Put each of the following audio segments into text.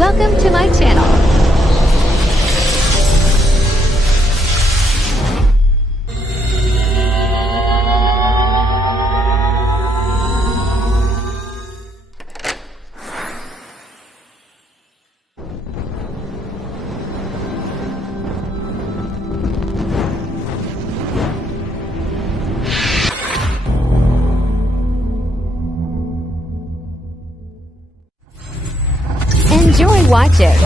Welcome to my channel. Enjoy watching.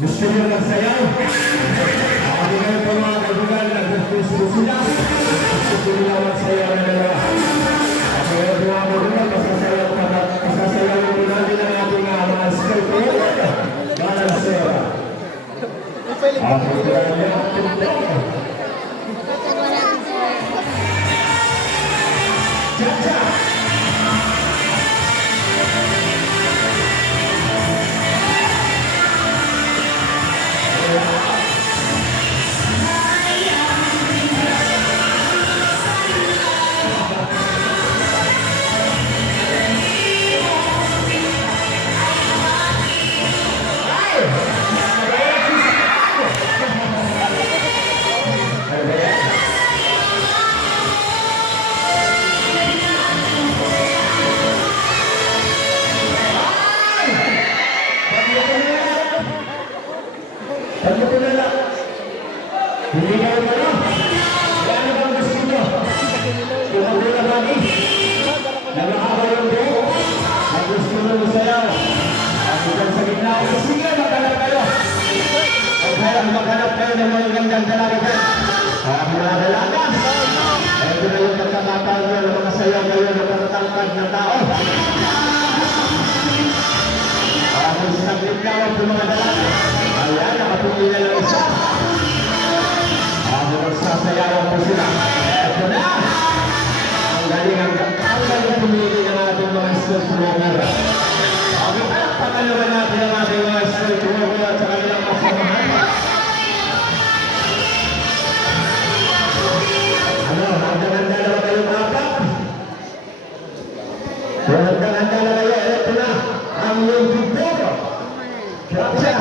Gusto nyo magsayaw? Ako ngayon po mga kaibigan, nag-gusto sila. Gusto nila magsayaw na dalawa. Ako ngayon po mga kaibigan, pasasayaw po natin ang ating mga skill po. Balansera. Ako po natin ang ating Cha-cha! Hindi kayo pa lang. Yan ang gusto nyo. Tumagula lagi. Nagkakaroon doon. Ang gusto nyo masayaw. Ang ikan sa gitna. Sige, maghanap kayo. Maghanap kayo ng mga gandang dalaga. Ang mga dalaga. Ito na yung pagkakataon nyo ng mga sayaw kayo ng mga tangkad ng tao. Ang saglit lang ang mga dalaga. Ayan, nakapili na lang isa. Magsasayawan po sila. Ito na! Ang galing pumili ng ating mga skills program. Okay, palakpakan naman natin ang ating mga skills program at sa kanilang kasamahan. Hanggang-handa na ba kayo maapap? Hanggang-handa na kayo. Ito na ang iyong bibero. Kaya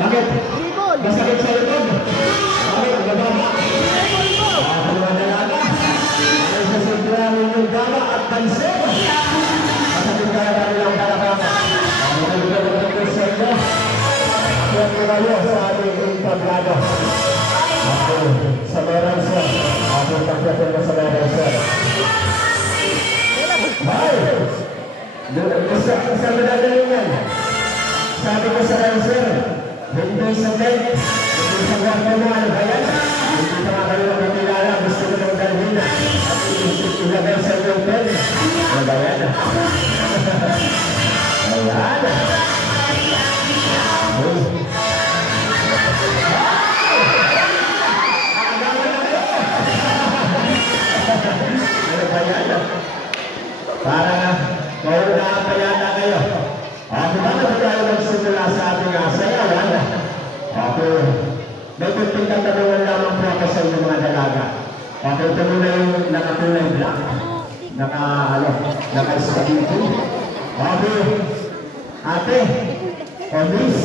bakit? Masakit sa likod? Bakit? Ang gababa? Ang mga dalaga? Ay sa sintuanin yung dama at pansin? Masakit ka na kanilang dalaga? Ang mga lugar sa inyo? Kaya kayo sa ating entablado. Ako sa meron sir. Ako pagkakit na sa meron sir. Ay! Sa medalya yan. Sabi ko sa meron sir. Hindi sa bed, hindi sa kwarto mo, ano ba yan? Hindi sa mga kayo na kilala, gusto ko ng dalhin na. At ilagay sa iyong bed. Ano ba yan? Ayan. Ano ba yan? Para mauna pa yata kayo. tatanungan lamang po ako sa inyong mga dalaga. Okay, ito muna yung nakakulay black. Naka-spaghetti. Okay. Ate, o miss,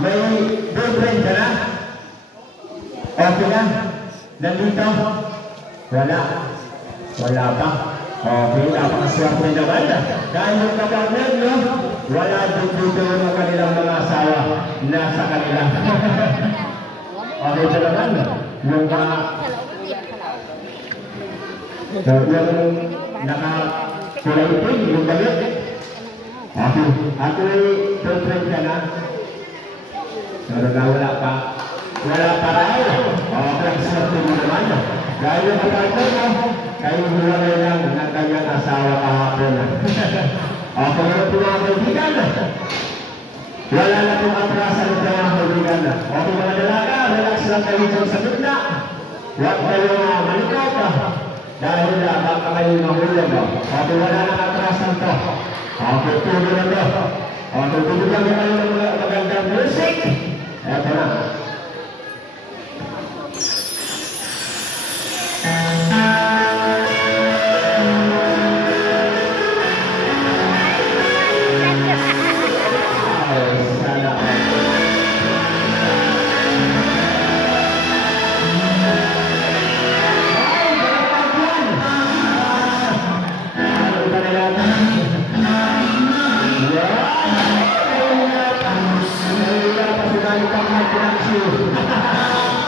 may boyfriend ka na? Okay na? Nandito? Wala pa. Okay, napakaswerte naman. Dahil yung kapartner, no? Wala dito yung kanilang mga asawa. Nasa kanila. Okay, ito naman. Yung naka-kulay pink, yung balit. Okay. Ate, boyfriend ka na? Pero na wala pa. Wala pa raw. Okay, swerte mo naman. Dahil yung kapartner, no? Kayo huwalay lang ng kanyang asawa kahapon. Okay, ano po mga kaibigan? Wala na pong atrasan ng mga kaibigan. Okay, mga dalaga, relax lang kayo dyan sa gitna. Huwag kayo malikot. Dahil baka kayo mahulog. Okay, wala na atrasan to. Okay, tuloy na to. Okay, tubigyan mo kayo ng mga magandang music. Eto na.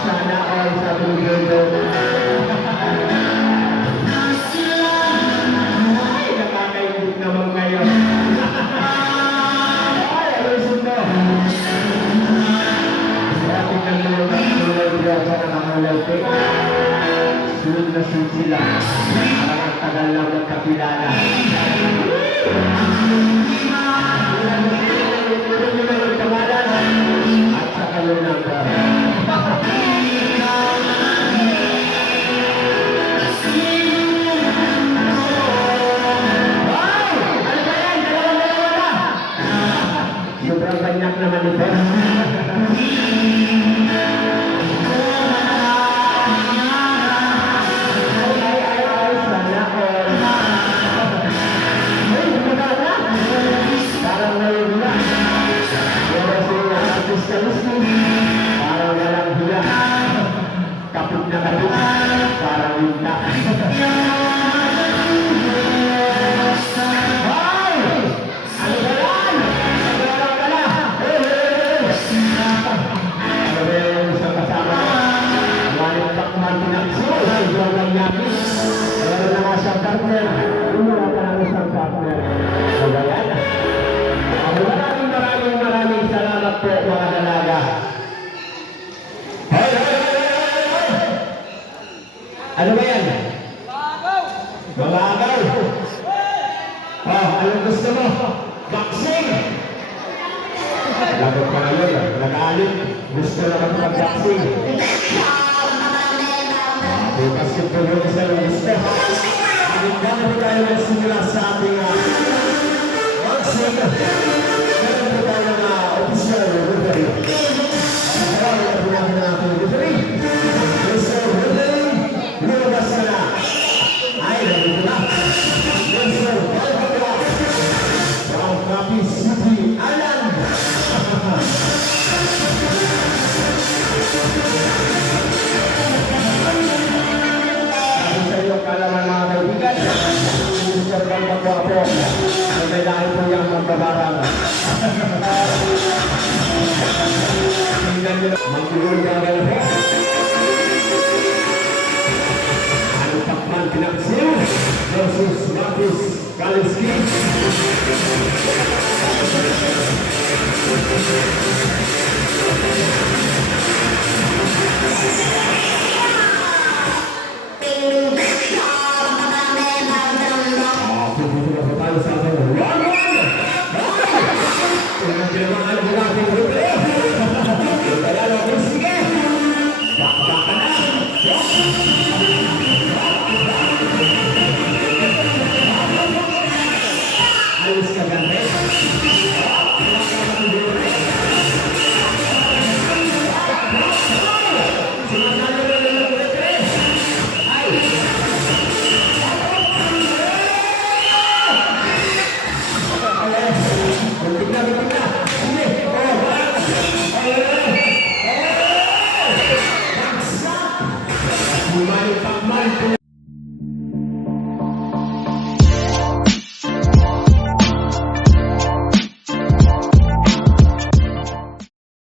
Sana all sa Pilipino. Ay, nakakaibig naman ngayon. Ay, ayusin mo. Grabe ng mulay sa nakamulay. Sunod na sunod sila. Parang tagal lang magkakilala. At sa kayo ng sobrang banyak naman ito. Parang ngayon na. Pero siya artist ka parang walang hula. Kapit na kapit. Parang winta. Maraming salamat po mga dalaga. Hoy! Ano ba yan? Mamagaw! Oh, anong gusto mo? Boxing! Lagot pa ngayon, nag-aalit. Gusto naman mag-boxing. Bukas yung tuloy sa gusto. Hanggang po tayo nagsimula sa ating boxing. Meron po tayo ng official referee. Maraming po natin ang ating referee. Mr. Referee, lumabas ka na. Ay, nandito na. Mr. Balbaba from Capiz City Island. Sa iyong kalaman mga kaibigan, Mr. Balbaba po, ay may dahil po yung magbabarang. Tingnan nyo, magulong